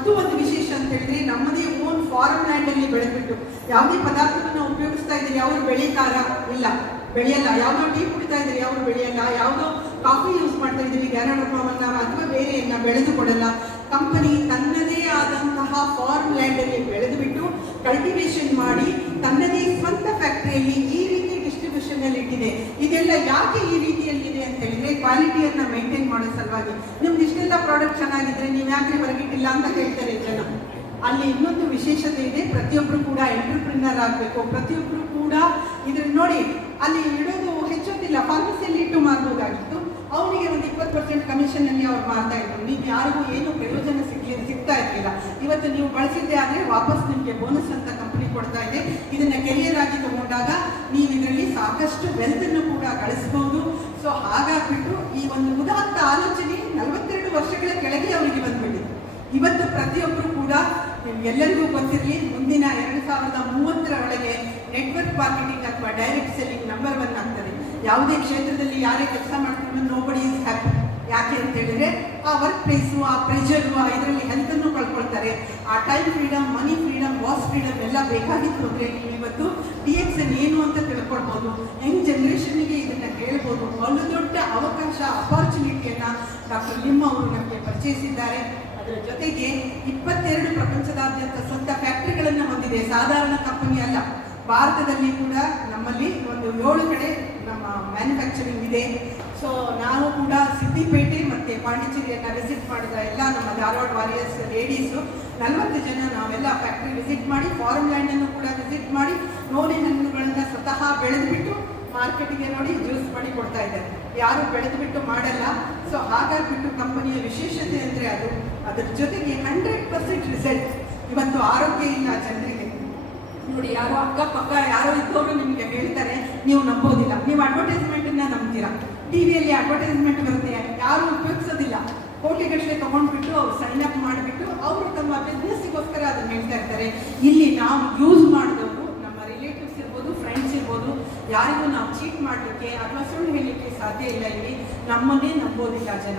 ಮತ್ತು ಒಂದು ವಿಶೇಷ ಅಂತ ಹೇಳಿದ್ರೆ ನಮ್ಮದೇ ಓನ್ ಫಾರ್ಮ್ ಲ್ಯಾಂಡ್ ಅಲ್ಲಿ ಬೆಳೆದ್ಬಿಟ್ಟು ಯಾವುದೇ ಪದಾರ್ಥವನ್ನು ಉಪಯೋಗಿಸ್ತಾ ಇದ್ದೀರಿ ಅವರು ಬೆಳೀತಾರ? ಇಲ್ಲ. ಬೆಳೆಯಲ್ಲ. ಯಾವುದೋ ಟೀ ಕುಡಿತಾ ಇದ್ದೀರಿ ಅವರು ಬೆಳೆಯಲ್ಲ? ಯಾವುದೋ ಕಾಫಿ ಯೂಸ್ ಮಾಡ್ತಾ ಇದ್ದೀರಿ ಗ್ಯಾನಡರ್ಮವನ್ನ ಅಥವಾ ಬೇರೆಯನ್ನ ಬೆಳೆದು ಕೊಡಲ್ಲ. ಕಂಪನಿ ತನ್ನದೇ ಆದಂತಹ ಫಾರ್ಮ್ ಲ್ಯಾಂಡ್ ಅಲ್ಲಿ ಬೆಳೆದು ಕಲ್ಟಿವೇಶನ್ ಮಾಡಿ ತನ್ನದೇ ಸ್ವಂತ ಫ್ಯಾಕ್ಟರಿಯಲ್ಲಿ ಈ ರೀತಿ ಡಿಸ್ಟ್ರಿಬ್ಯೂಷನ್ ಅಲ್ಲಿ ಇಟ್ಟಿದೆ ಇದೆಲ್ಲ ಯಾಕೆ ಈ ರೀತಿಯಲ್ಲಿದೆ ಅಂತ ಹೇಳಿದ್ರೆ ಕ್ವಾಲಿಟಿಯನ್ನ ಮೇಂಟೈನ್ ಮಾಡೋ ಸಲುವಾಗಿ. ನಿಮ್ಗೆ ಇಷ್ಟೆಲ್ಲ ಪ್ರಾಡಕ್ಟ್ ಚೆನ್ನಾಗಿದ್ರೆ ನೀವು ಯಾಕೆ ಹೊರಗಿಟ್ಟಿಲ್ಲ ಅಂತ ಹೇಳ್ತಾರೆ ಜನ. ಅಲ್ಲಿ ಇನ್ನೊಂದು ವಿಶೇಷತೆ ಇದೆ ಪ್ರತಿಯೊಬ್ಬರು ಕೂಡ ಎಂಟರ್ಪ್ರಿನರ್ ಆಗಬೇಕು. ಪ್ರತಿಯೊಬ್ಬರು ಕೂಡ ಇದ್ರ ನೋಡಿ, ಅಲ್ಲಿ ಇಡೋದು ಹೆಚ್ಚೊತ್ತಿಲ್ಲ ಫಾರ್ಮಸಿಯಲ್ಲಿ ಇಟ್ಟು ಮಾರ್ಬೋದಾಗಿತ್ತು ಅವನಿಗೆ ಒಂದು ಇಪ್ಪತ್ತು ಪರ್ಸೆಂಟ್ ಕಮಿಷನ್ ಅಲ್ಲಿ ಅವ್ರು ಮಾಡ್ತಾ ಇದ್ರು. ನೀವು ಯಾರಿಗೂ ಏನು ಪ್ರಯೋಜನ ಸಿಗ್ಲಿ ಸಿಗ್ತಾ ಇರ್ಲಿಲ್ಲ. ಇವತ್ತು ನೀವು ಬಳಸಿದ್ದೆ ಆದ್ರೆ ವಾಪಸ್ ನಿಮಗೆ ಬೋನಸ್ ಅಂತ ಕಂಪನಿ ಕೊಡ್ತಾ ಇದೆ. ಇದನ್ನ ಕೆರಿಯರ್ ಆಗಿ ತಗೊಂಡಾಗ ನೀವು ಇದರಲ್ಲಿ ಸಾಕಷ್ಟು ವೆಲ್ತ್ ಅನ್ನು ಕೂಡ ಗಳಿಸಬಹುದು ಸೊ ಹಾಗಾಗ್ಬಿಟ್ಟು ಈ ಒಂದು ಉದಾತ್ತ ಆಲೋಚನೆ ನಲವತ್ತೆರಡು ವರ್ಷಗಳ ಕೆಳಗೆ ಅವರಿಗೆ ಬಂದ್ಬಿಟ್ಟಿದೆ. ಇವತ್ತು ಪ್ರತಿಯೊಬ್ಬರು ಕೂಡ ಎಲ್ಲರಿಗೂ ಗೊತ್ತಿರಲಿ, ಮುಂದಿನ ಎರಡು ಸಾವಿರದ ಮೂವತ್ತರ ಒಳಗೆ ನೆಟ್ವರ್ಕ್ ಮಾರ್ಕೆಟಿಂಗ್ ಅಥವಾ ಡೈರೆಕ್ಟ್ ಸೆಲ್ಲಿಂಗ್ ನಂಬರ್ ಒನ್ ಆಗ್ತದೆ. ಯಾವುದೇ ಕ್ಷೇತ್ರದಲ್ಲಿ ಯಾರೇ ಕೆಲಸ ಮಾಡ್ಕೊಂಡು ನೋಬಡಿ ಇಸ್ ಹ್ಯಾಪಿ ಯಾಕೆ ಅಂತ ಹೇಳಿದ್ರೆ, ಆ ವರ್ಕ್ ಪ್ಲೇಸು ಆ ಪ್ರೆಷರು ಆ ಇದರಲ್ಲಿ ಹೆಲ್ತನ್ನು ಕಳ್ಕೊಳ್ತಾರೆ ಆ time freedom money freedom was freedom ಎಲ್ಲ ಬೇಕಾಗಿತ್ತು ಅಂದರೆ ನೀವು ಇವತ್ತು ಡಿ ಎಕ್ಸ್ ಎನ್ ಏನು ಅಂತ ತಿಳ್ಕೊಳ್ಬೋದು. ಯಂಗ್ ಜನ್ರೇಷನ್ಗೆ ಇದನ್ನು ಹೇಳ್ಬೋದು ಒಂದು ದೊಡ್ಡ ಅವಕಾಶ ಅಪಾರ್ಚುನಿಟಿಯನ್ನು ಡಾಕ್ಟರ್ ನಿಮ್ಮ ಅವರು ನಮಗೆ ಪರಿಚಯಿಸಿದ್ದಾರೆ. ಅದರ ಜೊತೆಗೆ ಇಪ್ಪತ್ತೆರಡು ಪ್ರಪಂಚದಾದ್ಯಂತ ಸ್ವಂತ ಫ್ಯಾಕ್ಟ್ರಿಗಳನ್ನು ಹೊಂದಿದೆ. ಸಾಧಾರಣ ಕಂಪನಿ ಅಲ್ಲ. ಭಾರತದಲ್ಲಿ ಕೂಡ ನಮ್ಮಲ್ಲಿ ಒಂದು ಏಳು ಕಡೆ ನಮ್ಮ ಮ್ಯಾನುಫ್ಯಾಕ್ಚರಿಂಗ್ ಇದೆ. ಸೊ ನಾನು ಕೂಡ ಸಿದ್ದಿಪೇಟೆ ಮತ್ತು ಪಾಂಡಿಚೇರಿಯನ್ನು ವಿಸಿಟ್ ಮಾಡಿದ ಎಲ್ಲ ನಮ್ಮ ಧಾರವಾಡ ವಾರಿಯರ್ಸ್ ಲೇಡೀಸು ನಲವತ್ತು ಜನ ನಾವೆಲ್ಲ ಫ್ಯಾಕ್ಟ್ರಿ ವಿಸಿಟ್ ಮಾಡಿ ಫಾರ್ಮ್ ಲ್ಯಾಂಡನ್ನು ಕೂಡ ವಿಸಿಟ್ ಮಾಡಿ, ನೋಡಿ ಹಣ್ಣುಗಳನ್ನ ಸ್ವತಃ ಬೆಳೆದುಬಿಟ್ಟು ಮಾರ್ಕೆಟಿಗೆ ನೋಡಿ ಜ್ಯೂಸ್ ಮಾಡಿ ಕೊಡ್ತಾ ಇದ್ದಾರೆ. ಯಾರು ಬೆಳೆದುಬಿಟ್ಟು ಮಾಡಲ್ಲ. ಸೊ ಹಾಗಾಗ್ಬಿಟ್ಟು ಕಂಪನಿಯ ವಿಶೇಷತೆ ಅಂದರೆ ಅದು. ಅದರ ಜೊತೆಗೆ ಹಂಡ್ರೆಡ್ ಪರ್ಸೆಂಟ್ ರಿಸಲ್ಟ್ ಇವತ್ತು ಆರೋಗ್ಯ ಇಲ್ಲ ಜನರಿಗೆ. ನೋಡಿ, ಯಾರೋ ಅಕ್ಕಪಕ್ಕ ಯಾರೋ ಇದ್ದವರು ನಿಮಗೆ ಹೇಳ್ತಾರೆ, ನೀವು ನಂಬೋದಿಲ್ಲ. ನೀವು ಅಡ್ವರ್ಟೈಸ್ಮೆಂಟ್ ನಂಬ್ತೀರಾ. ಟಿವಿಯಲ್ಲಿ ಅಡ್ವರ್ಟೈಸ್ಮೆಂಟ್ ಬರುತ್ತೆ. ಯಾರು ಉಪಯೋಗಿಸೋದಿಲ್ಲ. ಕೋಟಿಗಟ್ಟಲೆ ತಗೊಂಡ್ಬಿಟ್ಟು ಅವ್ರು ಸೈನ್ ಅಪ್ ಮಾಡಿಬಿಟ್ಟು ಅವರು ತಮ್ಮ ಬಿಸ್ನೆಸ್ಗೋಸ್ಕರ ಅದನ್ನ ಹೇಳ್ತಾ ಇರ್ತಾರೆ. ಇಲ್ಲಿ ನಾವು ಯೂಸ್ ಮಾಡಿದವರು ನಮ್ಮ ರಿಲೇಟಿವ್ಸ್ ಇರ್ಬೋದು ಫ್ರೆಂಡ್ಸ್ ಇರ್ಬೋದು, ಯಾರಿಗೂ ನಾವು ಚೀಟ್ ಮಾಡಲಿಕ್ಕೆ ಅಥವಾ ಸುಳ್ಳು ಹೇಳಲಿಕ್ಕೆ ಸಾಧ್ಯ ಇಲ್ಲ ಇಲ್ಲಿ. ನಮ್ಮನ್ನೇ ನಂಬೋದಿಲ್ಲ ಜನ.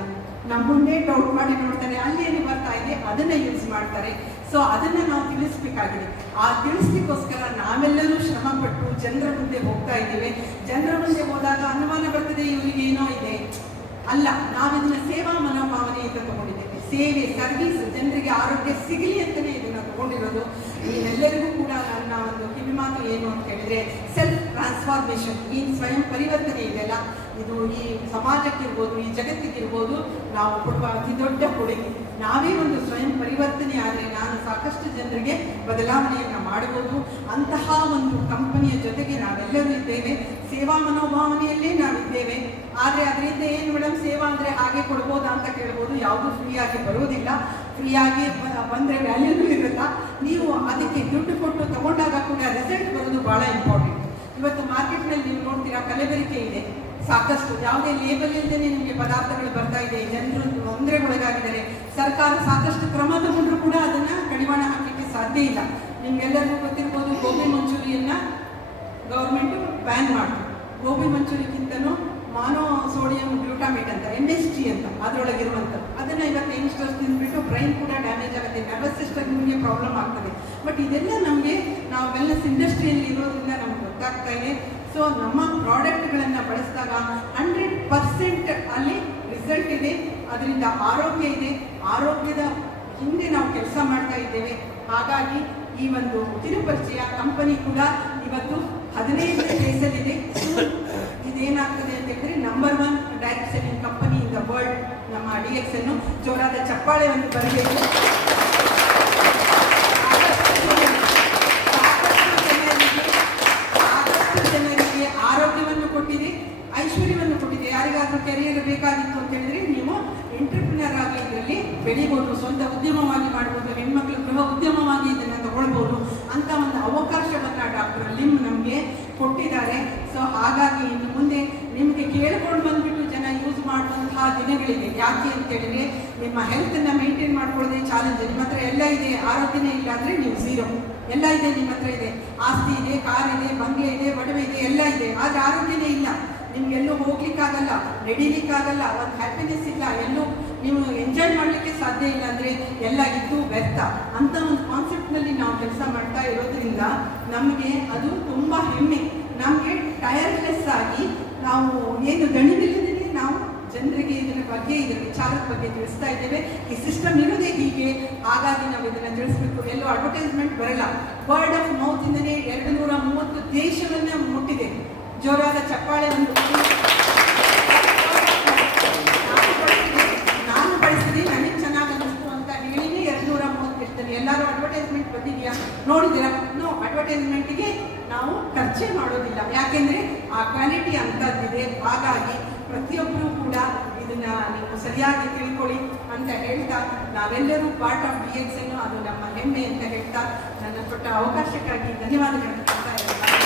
ನಮ್ಮನ್ನೇ ಡೌಟ್ ಮಾಡಿ ನೋಡ್ತಾರೆ. ಅಲ್ಲಿ ಏನು ಬರ್ತಾ ಇದೆ, ಅದನ್ನ ಯೂಸ್ ಮಾಡ್ತಾರೆ. ಸೊ ಅದನ್ನ ನಾವು ತಿಳಿಸ್ಬೇಕಾಗಿದೆ. ಆ ತಿಳಿಸ್ಲಿಕ್ಕೋಸ್ಕರ ನಾವೆಲ್ಲರೂ ಶ್ರಮ ಪಟ್ಟು ಜನರ ಮುಂದೆ ಹೋಗ್ತಾ ಇದ್ದೀವಿ. ಜನರ ಮುಂದೆ ಹೋದಾಗ ಅನುಮಾನ ಬರ್ತದೆ ಇವರಿಗೆ ಏನೋ ಇದೆ. ಅಲ್ಲ, ನಾವಿದನ್ನ ಸೇವಾ ಮನೋಭಾವನೆಯಿಂದ ತಗೊಂಡಿದ್ದೇವೆ. ಸೇವೆ, ಸರ್ವಿಸ್, ಜನರಿಗೆ ಆರೋಗ್ಯ ಸಿಗಲಿ ಅಂತಲೇ ಇದನ್ನ ತಗೊಂಡಿರೋದು. ಎಲ್ಲರಿಗೂ ಕೂಡ ನನ್ನ ಒಂದು ಕಿವಿಮಾತು ಏನು ಅಂತ ಹೇಳಿದ್ರೆ ಸೆಲ್ಫ್ ಟ್ರಾನ್ಸ್ಫಾರ್ಮೇಶನ್ ಈ ಸ್ವಯಂ ಪರಿವರ್ತನೆ ಇದೆಯಲ್ಲ ಇದು ಈ ಸಮಾಜಕ್ಕಿರ್ಬೋದು, ಈ ಜಗತ್ತಿಗಿರ್ಬೋದು ನಾವು ಕೊಡುವ ಅತಿ ದೊಡ್ಡ ಕೊಡುಗೆ. ನಾವೇ ಒಂದು ಸ್ವಯಂ ಪರಿವರ್ತನೆ ಆದರೆ ನಾನು ಸಾಕಷ್ಟು ಜನರಿಗೆ ಬದಲಾವಣೆಯನ್ನು ಮಾಡಬಹುದು. ಅಂತಹ ಒಂದು ಕಂಪನಿಯ ಜೊತೆಗೆ ನಾವೆಲ್ಲರೂ ಇದ್ದೇವೆ. ಸೇವಾ ಮನೋಭಾವನೆಯಲ್ಲೇ ನಾವಿದ್ದೇವೆ. ಆದರೆ ಅದರಿಂದ ಏನು ಮೇಡಮ್ ಸೇವಾ ಅಂದರೆ ಹಾಗೆ ಕೊಡ್ಬೋದಾ ಅಂತ ಕೇಳ್ಬೋದು. ಯಾವುದೂ ಫ್ರೀಯಾಗಿ ಬರೋದಿಲ್ಲ. ವ್ಯಾಲ್ಯೂ ಬ- ಬಂದ್ರೆ ವ್ಯಾಲ್ಯೂನೂ ಇರಲ್ಲ. ನೀವು ಅದಕ್ಕೆ ದುಡ್ಡು ಕೊಟ್ಟು ತಗೊಂಡಾಗ ಕೂಡ ರಿಸಲ್ಟ್ ಬರೋದು ಭಾಳ ಇಂಪಾರ್ಟೆಂಟ್ ಇವತ್ತು ಮಾರ್ಕೆಟ್ನಲ್ಲಿ ನೀವು ನೋಡ್ತೀರಾ, ಕಲಬೆರಿಕೆ ಇದೆ. ಸಾಕಷ್ಟು. ಯಾವುದೇ ಲೇಬಲ್ ಇಲ್ಲದೆ ನಿಮಗೆ ಪದಾರ್ಥಗಳು ಬರ್ತಾ ಇದೆ. ಜನರು ತೊಂದರೆಗೊಳಗಾಗಿದ್ದಾರೆ. ಸರ್ಕಾರ ಸಾಕಷ್ಟು ಕ್ರಮ ತಗೊಂಡ್ರು ಕೂಡ ಅದನ್ನ ಕಡಿವಾಣ ಹಾಕಲಿಕ್ಕೆ ಸಾಧ್ಯ ಇಲ್ಲ. ನಿಮ್ಗೆಲ್ಲರಿಗೂ ಗೊತ್ತಿರ್ಬೋದು ಗೋಬಿ ಮಂಚೂರಿಯನ್ನ ಗೌರ್ಮೆಂಟ್ ಬ್ಯಾನ್ ಮಾಡಿತು. ಗೋಬಿ ಮಂಚೂರಿಗಿಂತನೂ ಮಾನೋ ಸೋಡಿಯಂ ಗ್ಲೂಟಾಮೇಟ್ ಅಂತ ಎಂ ಎಸ್ ಟಿ ಅಂತ ಅದರೊಳಗಿರುವಂಥದ್ದು. ಅದನ್ನ ಇವತ್ತು ಯಂಗ್ಸ್ಟರ್ಸ್ ತಿಂದ್ಬಿಟ್ಟು ಬ್ರೈನ್ ಕೂಡ ಡ್ಯಾಮೇಜ್ ಆಗುತ್ತೆ. ನರ್ವಸ್ ಸಿಸ್ಟಮ್ ನಿಮಗೆ ಪ್ರಾಬ್ಲಮ್ ಆಗ್ತದೆ. ಬಟ್ ಇದೆಲ್ಲ ನಮಗೆ, ನಾವು ವೆಲ್ನೆಸ್ ಇಂಡಸ್ಟ್ರಿಯಲ್ಲಿ ಇರೋದ್ರಿಂದ ನಮ್ಗೆ ಗೊತ್ತಾಗ್ತಾ ಇದೆ. ಸೊ ನಮ್ಮ ಪ್ರಾಡಕ್ಟ್ಗಳನ್ನು ಬಳಸಿದಾಗ ಹಂಡ್ರೆಡ್ ಪರ್ಸೆಂಟ್ ಅಲ್ಲಿ ರಿಸಲ್ಟ್ ಇದೆ. ಅದರಿಂದ ಆರೋಗ್ಯ ಇದೆ. ಆರೋಗ್ಯದ ಹಿಂದೆ ನಾವು ಕೆಲಸ ಮಾಡ್ತಾ ಇದ್ದೇವೆ. ಹಾಗಾಗಿ ಈ ಒಂದು ತಿರುಪರಿಚಯ ಕಂಪನಿ ಕೂಡ ಇವತ್ತು ಹದಿನೈದು ಪ್ಲೇಸಲ್ಲಿದೆ ಇದೇನಾಗ್ತದೆ ಅಂತ ಹೇಳಿದ್ರೆ number one direct selling company in the world ನಮ್ಮ ಡಿ ಎಕ್ಸ್ ಜೋರಾದ ಚಪ್ಪಾಳೆ ಒಂದು ಬರಬೇಕು ಸಾಕಷ್ಟು ಜನರಿಗೆ ಆರೋಗ್ಯವನ್ನು ಕೊಟ್ಟಿದೆ ಐಶ್ವರ್ಯವನ್ನು ಕೊಟ್ಟಿದೆ ಯಾರಿಗಾದ್ರೂ ಕೆರಿಯರ್ ಬೇಕಾಗಿತ್ತು ಅಂತ ಹೇಳಿದ್ರೆ ನೀವು ಎಂಟರ್ಪ್ರಿನರ್ ಆಗಿ ಇದರಲ್ಲಿ ಬೆಳಿಬೋದು ಸ್ವಂತ ಉದ್ಯಮವಾಗಿ ಮಾಡ್ಬೋದು ಹೆಣ್ಮಕ್ಳು ಗೃಹ ಉದ್ಯಮವಾಗಿ ಇದನ್ನು ತಗೊಳ್ಬೋದು ಅಂತ ಒಂದು ಅವಕಾಶವನ್ನ ಡಾಕ್ಟರ್ ಲಿಮ್ ನಮಗೆ ಕೊಟ್ಟಿದ್ದಾರೆ ಸೊ ಹಾಗಾಗಿ ಇನ್ನು ಮುಂದೆ ನಿಮಗೆ ಕೇಳ್ಕೊಂಡು ಬಂದ್ಬಿಟ್ಟು ಜನ ಯೂಸ್ ಮಾಡುವಂತಹ ದಿನಗಳಿದೆ ಯಾಕೆ ಅಂತ ಕೇಳಿದ್ರೆ ನಿಮ್ಮ ಹೆಲ್ತನ್ನ ಮೇಂಟೈನ್ ಮಾಡ್ಕೊಳ್ಳೋದೇ ಚಾಲೆಂಜ್ ನಿಮ್ಮ ಹತ್ರ ಎಲ್ಲ ಇದೆ, ಆರೋಗ್ಯನೇ ಇಲ್ಲ ಅಂದರೆ ನೀವು ಝೀರೋ ಎಲ್ಲ ಇದೆ, ನಿಮ್ಮ ಹತ್ರ ಇದೆ. ಆಸ್ತಿ ಇದೆ, ಕಾರ್ ಇದೆ, ಬಂಗ್ಲೆ ಇದೆ, ಒಡವೆ ಇದೆ, ಎಲ್ಲ ಇದೆ. ಆದರೆ ಆರೋಗ್ಯನೇ ಇಲ್ಲ. ನಿಮ್ಗೆಲ್ಲೂ ಹೋಗ್ಲಿಕ್ಕಾಗಲ್ಲ, ನಡೀಲಿಕ್ಕಾಗಲ್ಲ, ಒಂದು ಹ್ಯಾಪಿನೆಸ್ ಇಲ್ಲ, ಎಲ್ಲೂ ನೀವು ಎಂಜಾಯ್ ಮಾಡಲಿಕ್ಕೆ ಸಾಧ್ಯ ಇಲ್ಲ ಅಂದರೆ ಎಲ್ಲ ಇದ್ದು ವ್ಯರ್ಥ. ಅಂತ ಒಂದು ಕಾನ್ಸೆಪ್ಟ್ನಲ್ಲಿ ನಾವು ಕೆಲಸ ಮಾಡ್ತಾ ಇರೋದ್ರಿಂದ ನಮಗೆ ಅದು ತುಂಬ ಹೆಮ್ಮೆ. ನಮಗೆ ಟಯರ್ಲೆಸ್ ಆಗಿ ನಾವು ಏನು ದಣಿವಿಲ್ಲದೇ ನಾವು ಜನರಿಗೆ ಇದರ ಬಗ್ಗೆ ಇದರ ವಿಚಾರದ ಬಗ್ಗೆ ತಿಳಿಸ್ತಾ ಇದ್ದೇವೆ. ಈ ಸಿಸ್ಟಮ್ ಇರೋದೇ ಹೀಗೆ. ಹಾಗಾಗಿ ನಾವು ಇದನ್ನು ತಿಳಿಸ್ಬೇಕು. ಎಲ್ಲೂ ಅಡ್ವರ್ಟೈಸ್ಮೆಂಟ್ ಬರಲ್ಲ. ವರ್ಡ್ ಆಫ್ ಮೌತ್ ಇಂದನೇ ಎರಡು ನೂರ ಮೂವತ್ತು ದೇಶವನ್ನ ಮುಟ್ಟಿದೆ. ಜೋರಾದ ಚಪ್ಪಾಳೆ ಒಂದು ನಾನು ಬಳಸಿದೆ, ನನಗೆ ಚೆನ್ನಾಗಿ ಅನ್ನಿಸ್ತು ಅಂತ ಹೇಳಿನೇ ಎರಡು ನೂರ ಮೂವತ್ತು ಎಲ್ಲರೂ ಅಡ್ವರ್ಟೈಸ್ಮೆಂಟ್ ಬಂದಿದೆಯಾ? ನೋಡಿದ್ದೀರಾ? ನೋ ಅಡ್ವರ್ಟೈಸ್ಮೆಂಟ್ಗೆ ನಾವು ಖರ್ಚೆ ಮಾಡೋದಿಲ್ಲ. ಯಾಕೆಂದ್ರೆ ಆ ಕ್ವಾಲಿಟಿ ಅಂತದ್ದಿದೆ. ಹಾಗಾಗಿ ಪ್ರತಿಯೊಬ್ಬರು ಕೂಡ ಇದನ್ನ ನೀವು ಸರಿಯಾಗಿ ತಿಳ್ಕೊಳ್ಳಿ ಅಂತ ಹೇಳ್ತಾ ನಾವೆಲ್ಲರೂ ಪಾರ್ಟ್ ಆಫ್ ಬಿ ಎಕ್ಸ್ ಅದು ನಮ್ಮ ಹೆಮ್ಮೆ ಅಂತ ಹೇಳ್ತಾ ನನ್ನ ಕೊಟ್ಟ ಅವಕಾಶಕ್ಕಾಗಿ ಧನ್ಯವಾದಗಳನ್ನು ಹೇಳ್ತಾ ಇದ್ದೇನೆ.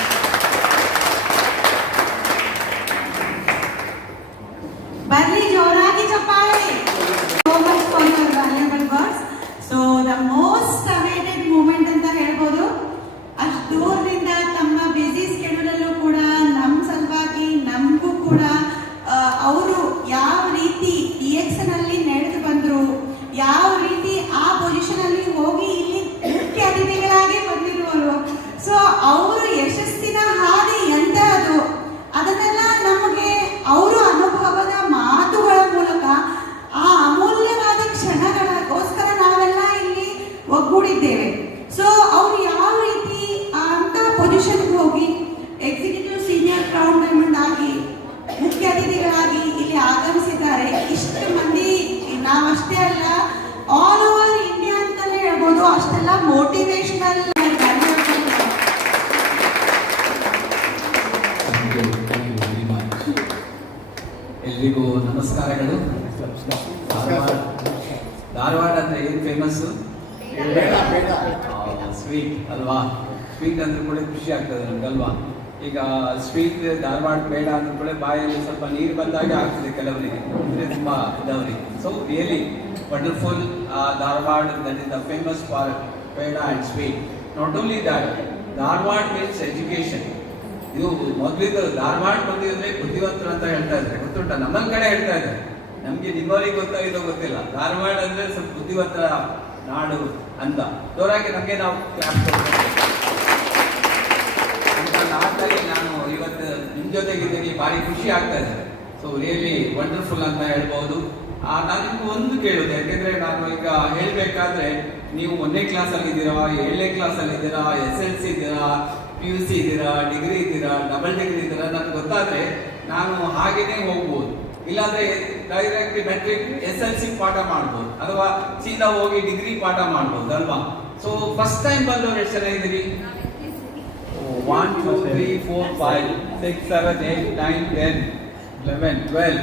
ಬರ್ಲಿ ಜೋರಾಗಿ ಚಪ್ಪಾಳೆ so much for your valuable words so the most awaited moment ಅಂತ ಹೇಳ್ಬೋದು ಅಷ್ಟು ದೂರದಿಂದ ತಮ್ಮ ಬ್ಯುಸಿ ಸ್ಕೆಡ್ಯೂಲಲ್ಲೂ ಕೂಡ ನಮ್ಮ ಸಲುವಾಗಿ ನಮಗೂ ಕೂಡ ಅವರು ಯಾವ ರೀತಿ ಡಿ ಎಕ್ಸ್ನಲ್ಲಿ ನಡೆದು ಬಂದ್ರು ಯಾವ ರೀತಿ ಆ ಪೊಸಿಷನ್ ಅಲ್ಲಿ ಹೋಗಿ ಇಲ್ಲಿ ಮುಖ್ಯ ಅತಿಥಿಗಳಾಗಿ ಬಂದಿರುವರು ಸೊ ಅವರು ಯಶಸ್ಸಿನ ಎಲ್ರಿಗೂ ನಮಸ್ಕಾರಗಳು. ಧಾರವಾಡ ಅಂದ್ರೆ ಏನು ಫೇಮಸ್ಸು ಸ್ವೀಟ್ ಅಲ್ವಾ? ಸ್ವೀಟ್ ಅಂದ್ರೆ ಕೂಡ ಖುಷಿ ಆಗ್ತದೆ ನಮ್ಗಲ್ವಾ ಈಗ ಸ್ವೀಟ್ ಧಾರವಾಡ ಬೇಡ ಅಂದ ಕೂಡ ಬಾಯಲ್ಲಿ ಸ್ವಲ್ಪ ನೀರು ಬಂದಾಗ ಆಗ್ತದೆ ಕೆಲವರಿಗೆ. ಅಂದ್ರೆ ತುಂಬಾ ಇದ್ದವರಿಗೆ so really wonderful Dharwad that is the famous for peda and sweet not only that Dharwad means education ಇದು ಮೊದಲಿದ್ದು ಧಾರವಾಡ ಬಂದಿದ್ರೆ ಬುದ್ಧಿವಂತರು ಅಂತ ಹೇಳ್ತಾ ಇದ್ದಾರೆ. ಗೊತ್ತುಂಟ? ನಮ್ಮ ಕಡೆ ಹೇಳ್ತಾ ಇದ್ದಾರೆ. ನಮ್ಗೆ ನಿಮ್ಮವರಿಗೆ ಗೊತ್ತಾಗಿದ್ದು ಗೊತ್ತಿಲ್ಲ. ಧಾರವಾಡ ಅಂದ್ರೆ ಸ್ವಲ್ಪ ಬುದ್ಧಿವಂತರ ನಾಡು ಅಂತ. ಜೋರಾಗಿ ನಮಗೆ ನಾವು ನಾನು ಇವತ್ತು ನಿಮ್ ಜೊತೆಗಿದ್ದೀನಿ ಭಾರಿ ಖುಷಿ ಆಗ್ತಾ ಇದೆ. ಸೊ ರಿಯಲಿ ವಂಡರ್ಫುಲ್ ಅಂತ ಹೇಳ್ಬಹುದು ಆ, ನಾನು ಒಂದು ಕೇಳುದು. ಯಾಕೆಂದ್ರೆ ನಾನು ಈಗ ಹೇಳ್ಬೇಕಾದ್ರೆ ನೀವು ಒಂದನೇ ಕ್ಲಾಸ್ ಅಲ್ಲಿ ಇದ್ದೀರಾ ಏಳನೇ ಕ್ಲಾಸ್ ಅಲ್ಲಿ ಇದ್ದೀರಾ ಎಸ್ ಎಲ್ ಸಿ ಇದ್ದೀರಾ? ಪಿ ಯು ಸಿ ಇದ್ದೀರಾ ಡಿಗ್ರಿ ಇದ್ದೀರಾ ಡಬಲ್ ಡಿಗ್ರಿ ಇದ್ದೀರಾ ನನಗೆ ಗೊತ್ತಾದ್ರೆ ನಾನು ಹಾಗೇನೆ ಹೋಗ್ಬೋದು. ಇಲ್ಲಾಂದ್ರೆ direct matric S L C ಪಾಠ ಮಾಡ್ಬೋದು. ಅಥವಾ ಸೀದಾ ಹೋಗಿ ಡಿಗ್ರಿ ಪಾಠ ಮಾಡ್ಬೋದು ಅಲ್ವಾ? ಸೊ ಫಸ್ಟ್ ಟೈಮ್ ಬಂದವರು ಎಷ್ಟು ಜನ ಇದ್ದೀರಿ? One two three four five six seven eight nine ten eleven twelve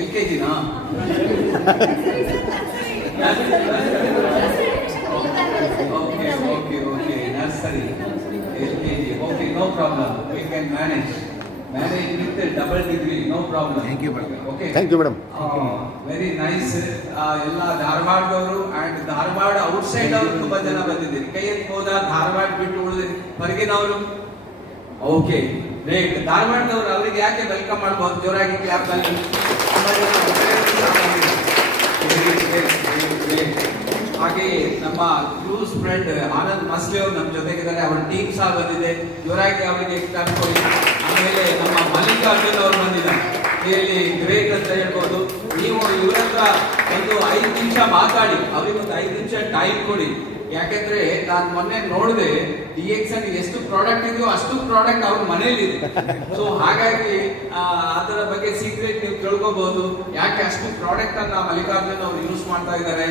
L K ಜಿನಾ okay okay okay nursery L K G okay no problem we can manage manage with double degree no problem Thank you, madam. Thank you madam. Very nice ಎಲ್ಲ ಧಾರವಾಡದವರು and Dharwad outside ಅವರು ತುಂಬಾ ಜನ ಬಂದಿದ್ದೀರಿ ಕೈ ಎತ್ಬೋದಾ ಧಾರವಾಡ ಬಿಟ್ಟು ಹೊರಗೆ ಹೊರಗಿನವರು ಓಕೆ ಗ್ರೇಟ್ ಧಾರವಾಡದವರು ಅವರಿಗೆ ಯಾಕೆ ವೆಲ್ಕಮ್ ಮಾಡ್ಬೋದು ಜೋರಾಗಿ ಕ್ಲಾಪ್ ಅಲ್ಲಿ ತುಂಬಾ ಜನ ಬಂದಿದ್ದಾರೆ. Great, great, great, great. ಹಾಗೆಯೇ ನಮ್ಮ ಕ್ಲೂಸ್ ಫ್ರೆಂಡ್ ಆನಂದ್ ಮಸ್ಲಿ ಅವರು ನಮ್ಮ ಜೊತೆಗಿದ್ದಾರೆ. ಅವರ ಟೀಮ್ ಸಹ ಬಂದಿದೆ. ಇವರಾಗಿ ಅವರಿಗೆ ಕರ್ಕೊಳ್ಳಿ ಆಮೇಲೆ ನಮ್ಮ ಮಲ್ಲಿಕಾರ್ಜುನ್ ಅವರು ಬಂದಿದ್ದಾರೆ. ಇಲ್ಲಿ ಗ್ರೇಟ್ ಅಂತ ಹೇಳ್ಬೋದು. ನೀವು ಇವರ ಹತ್ರ ಒಂದು ಐದು ನಿಮಿಷ ಮಾತಾಡಿ. ಅವ್ರಿಗೆ ಒಂದು ಐದು ನಿಮಿಷ ಟೈಮ್ ಕೊಡಿ. ಯಾಕೆಂದ್ರೆ ನಾನು ಮೊನ್ನೆ ನೋಡಿದೆ ಡಿ ಎಷ್ಟು ಪ್ರಾಡಕ್ಟ್ ಇದೆಯೋ ಅಷ್ಟು ಪ್ರಾಡಕ್ಟ್ ಅವ್ರ ಮನೇಲಿ ಇದೆ ಸೊ ಹಾಗಾಗಿ ಅದರ ಬಗ್ಗೆ ಸೀಕ್ರೆಟ್ ನೀವು ತಿಳ್ಕೊಬಹುದು ಯಾಕೆ ಅಷ್ಟು ಪ್ರಾಡಕ್ಟ್ ಅನ್ನ ಮಲ್ಲಿಕಾರ್ಜುನ್ ಅವರು ಯೂಸ್ ಮಾಡ್ತಾ ಇದ್ದಾರೆ?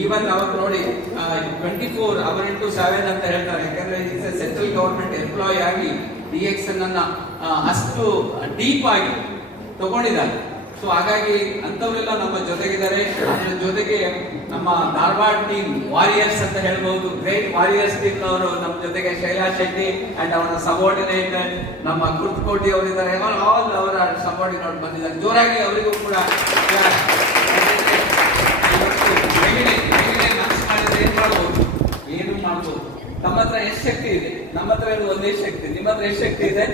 ಈವನ್ ಅವರು ನೋಡಿ twenty four hour into seven ಅಂತ ಹೇಳ್ತಾರೆ. ಯಾಕಂದ್ರೆ ಸೆಂಟ್ರಲ್ ಗವರ್ಮೆಂಟ್ ಎಂಪ್ಲಾಯ್ ಆಗಿ ಡಿ ಎಕ್ಸ್ ಅನ್ನ ಅಷ್ಟು ಡೀಪ್ ಆಗಿ ತಗೊಂಡಿದ್ದಾರೆ. ಸೊ ಹಾಗಾಗಿ ಅಂತವರೆಲ್ಲ ನಮ್ಮ ಜೊತೆಗಿದ್ದಾರೆ. ಅದರ ಜೊತೆಗೆ ನಮ್ಮ ಧಾರವಾಡ ಟೀಮ್ ವಾರಿಯರ್ಸ್ ಅಂತ ಹೇಳ್ಬಹುದು ಗ್ರೇಟ್ ವಾರಿಯರ್ಸ್ ಟೀಮ್ ಅವರು ನಮ್ಮ ಜೊತೆಗೆ ಶೈಲಾ ಶೆಟ್ಟಿ ಅಂಡ್ ಅವರ ಸಬೋರ್ಡಿನೇಟ್ ನಮ್ಮ ಕುರ್ತಕೋಟಿ ಅವರಿದ್ದಾರೆ. ಆಲ್ ಅವರ ಸಬಾರ್ಡಿನೇಟ್ ಬಂದಿದ್ದಾರೆ. ಜೋರಾಗಿ ಅವರಿಗೂ ಕೂಡ ಏನ್ ಮಾಡ್ಬೋದು? ನಮ್ಮ ಹತ್ರ ಎಷ್ಟು ಶಕ್ತಿ ಇದೆ? ನಮ್ಮ ಹತ್ರ ಒಂದೇ ಶಕ್ತಿ. ನಿಮ್ಮ ಹತ್ರ ಎಷ್ಟು ಶಕ್ತಿ ಇದೆ?